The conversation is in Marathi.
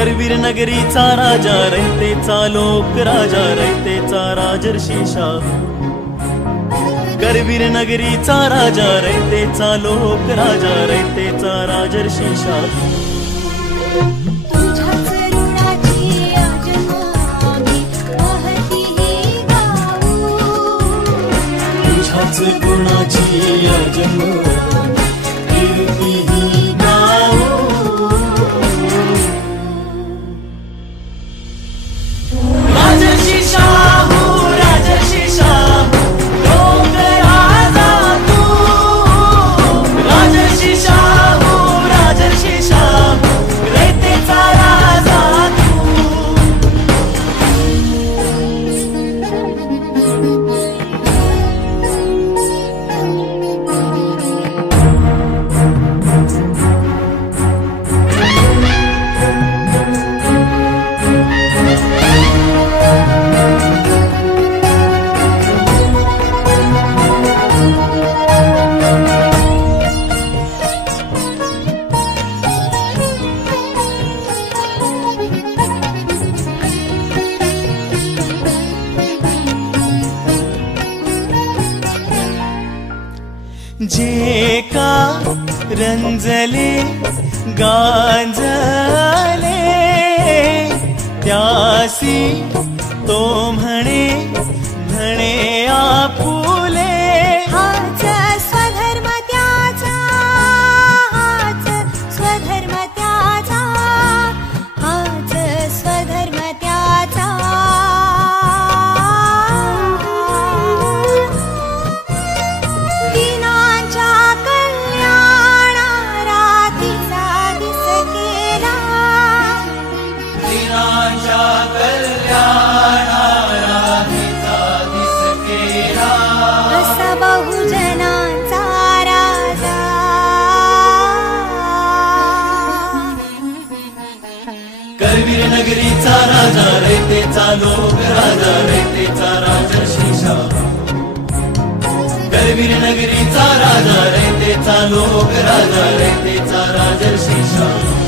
करवीर नगरीचा राजा रयतेचा लोक राजा रयतेचा राजर्षी शाह करवीर नगरीचा राजा रयतेचा लोक राजा रयतेचा राजर्षी शाह तुझ्याच गुणाची जन्म जे का रंजले गांजले त्यासी तो म्हणे म्हणे आपुले हाच स्वधर्म त्याचा हाच स्वधर्म त्याचा हाच स्वधर्म त्याचा करवीर नगरीचा राजा रयतेचा लोक राजा रयतेचा राजर्षी शाह करवीर नगरीचा राजा रयतेचा लोक राजा रयतेचा राजर्षी शाह